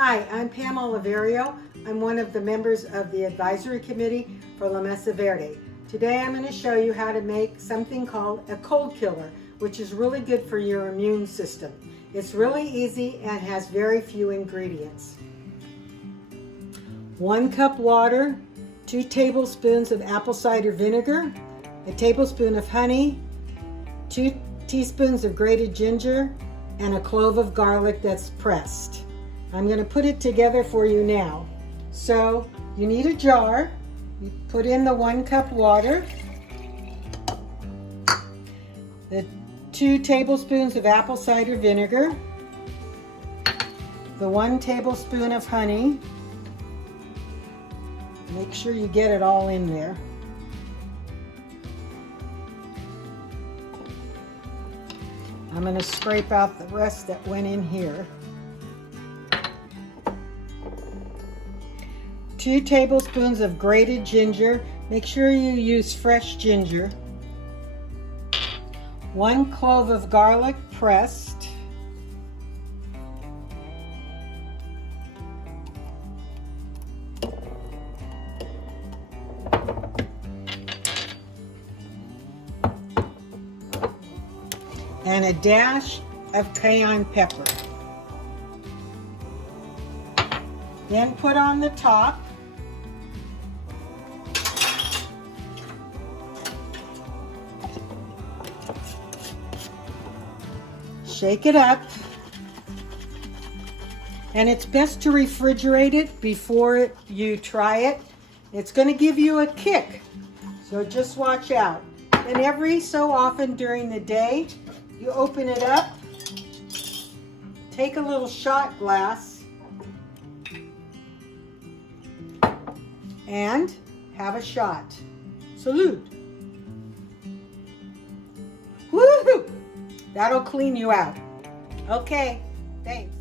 Hi, I'm Pam Oliverio. I'm one of the members of the advisory committee for La Mesa Verde. Today I'm going to show you how to make something called a cold killer, which is really good for your immune system. It's really easy and has very few ingredients. 1 cup water, 2 tablespoons of apple cider vinegar, a tablespoon of honey, 2 teaspoons of grated ginger, and a clove of garlic that's pressed. I'm going to put it together for you now. So you need a jar. You put in the 1 cup water, the 2 tablespoons of apple cider vinegar, the 1 tablespoon of honey. Make sure you get it all in there. I'm going to scrape out the rest that went in here. 2 tablespoons of grated ginger. Make sure you use fresh ginger. 1 clove of garlic pressed. And a dash of cayenne pepper. Then put on the top. Shake it up. And it's best to refrigerate it before you try it. It's going to give you a kick, so just watch out. And every so often during the day, you open it up, take a little shot glass, and have a shot. Salute. Woohoo! That'll clean you out. Okay, thanks.